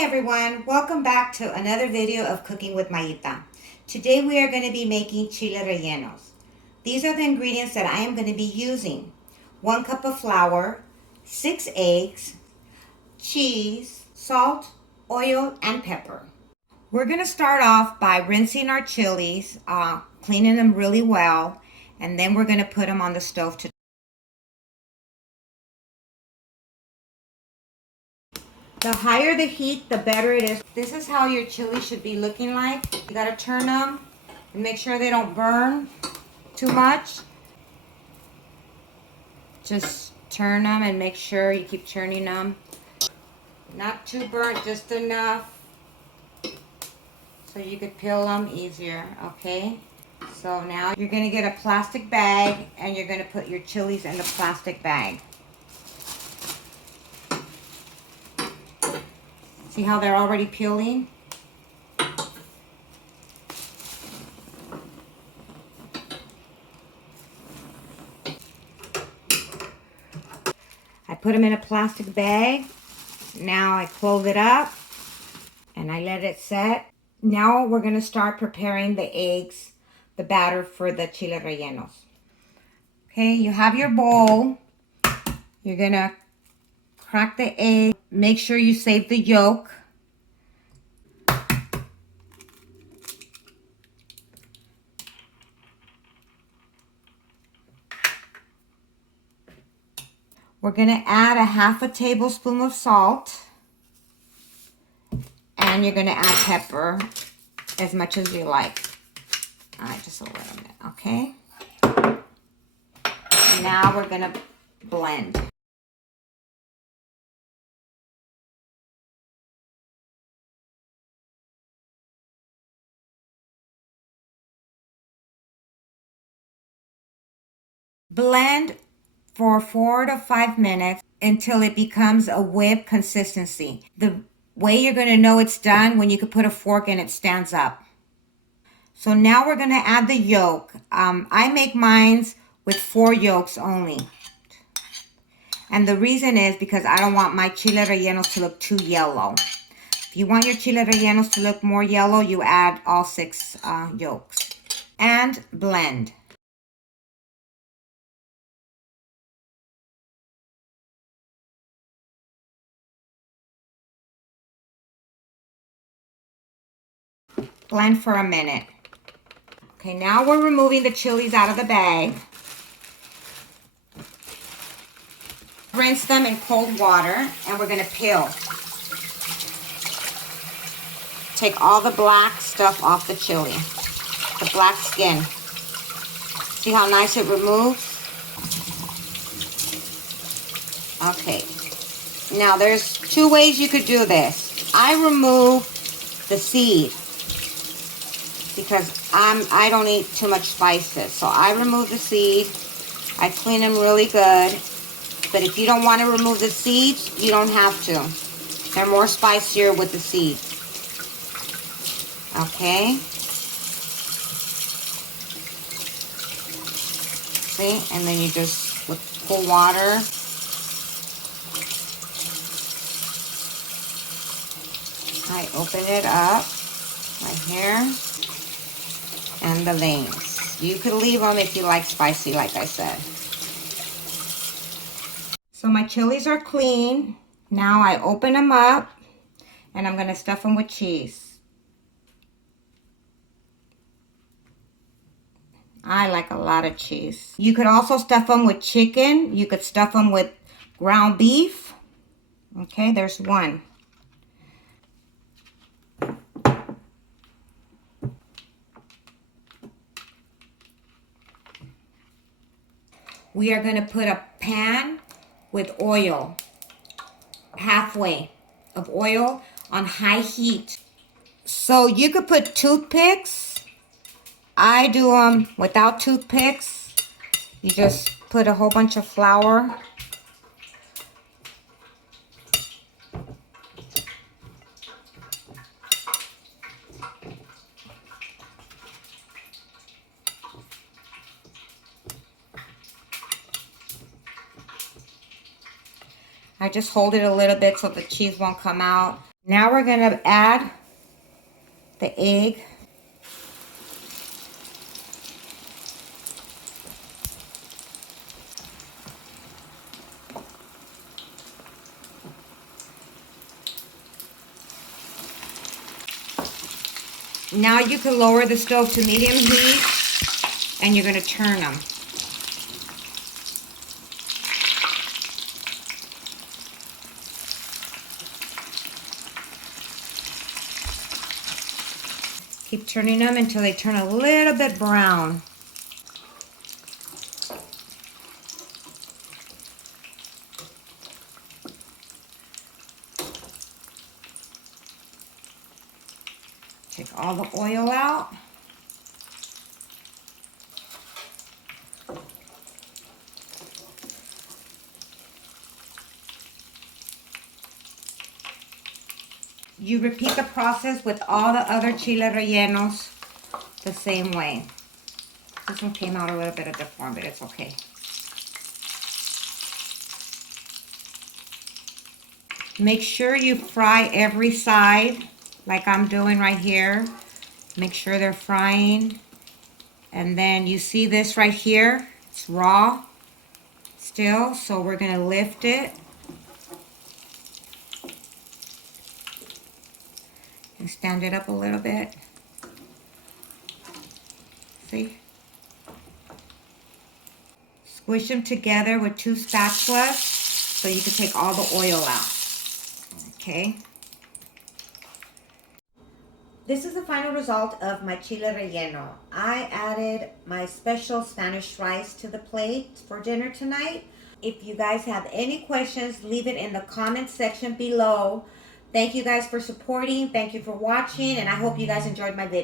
Hi everyone, welcome back to another video of Cooking with Mayita. Today we are going to be making chile rellenos. These are the ingredients that I am going to be using. 1 cup of flour, 6 eggs, cheese, salt, oil, and pepper. We're going to start off by rinsing our chilies, cleaning them really well, and then we're going to put them on the stove to The higher the heat, the better it is. This is how your chili should be looking like. You gotta turn them and make sure they don't burn too much. Just turn them and make sure you keep turning them. Not too burnt, just enough so you could peel them easier, okay? So now you're gonna get a plastic bag and you're gonna put your chilies in the plastic bag. See how they're already peeling? I put them in a plastic bag. Now I close it up and I let it set. Now we're going to start preparing the eggs, the batter for the chile rellenos. Okay, you have your bowl. You're going to crack the egg. Make sure you save the yolk. We're going to add a 1/2 tablespoon of salt. And you're going to add pepper as much as you like. All right, just a little bit, okay? Now we're going to blend. Blend for 4 to 5 minutes until it becomes a whip consistency. The way you're going to know it's done when you can put a fork and it stands up. So now we're going to add the yolk. I make mines with 4 yolks only. And the reason is because I don't want my chile rellenos to look too yellow. If you want your chile rellenos to look more yellow, you add all 6 yolks. And blend. Blend for a minute. Okay, now we're removing the chilies out of the bag. Rinse them in cold water and we're going to peel. Take all the black stuff off the chili, the black skin. See how nice it removes? Okay, now there's 2 ways you could do this. I remove the seed because I don't eat too much spices. So I remove the seed. I clean them really good. But if you don't want to remove the seeds, you don't have to. They're more spicier with the seeds. Okay. See? And then you just, with cool water. I open it up right here. And the veins. You could leave them if you like spicy, like I said. So my chilies are clean. Now I open them up and I'm going to stuff them with cheese. I like a lot of cheese. You could also stuff them with chicken. You could stuff them with ground beef. Okay, there's one. We are going to put a pan with oil, halfway of oil on high heat. So you could put toothpicks. I do them without toothpicks. You just put a whole bunch of flour. I just hold it a little bit so the cheese won't come out. Now we're going to add the egg. Now you can lower the stove to medium heat, and you're going to turn them. Keep turning them until they turn a little bit brown. Take all the oil out. You repeat the process with all the other chile rellenos the same way. This one came out a little bit of deformed, but it's okay. Make sure you fry every side like I'm doing right here. Make sure they're frying. And then you see this right here, it's raw still, so we're gonna lift it. And stand it up a little bit. See? Squish them together with 2 spatulas so you can take all the oil out. Okay? This is the final result of my chile relleno. I added my special Spanish rice to the plate for dinner tonight. If you guys have any questions, leave it in the comment section below. Thank you guys for supporting. Thank you for watching, and I hope you guys enjoyed my video.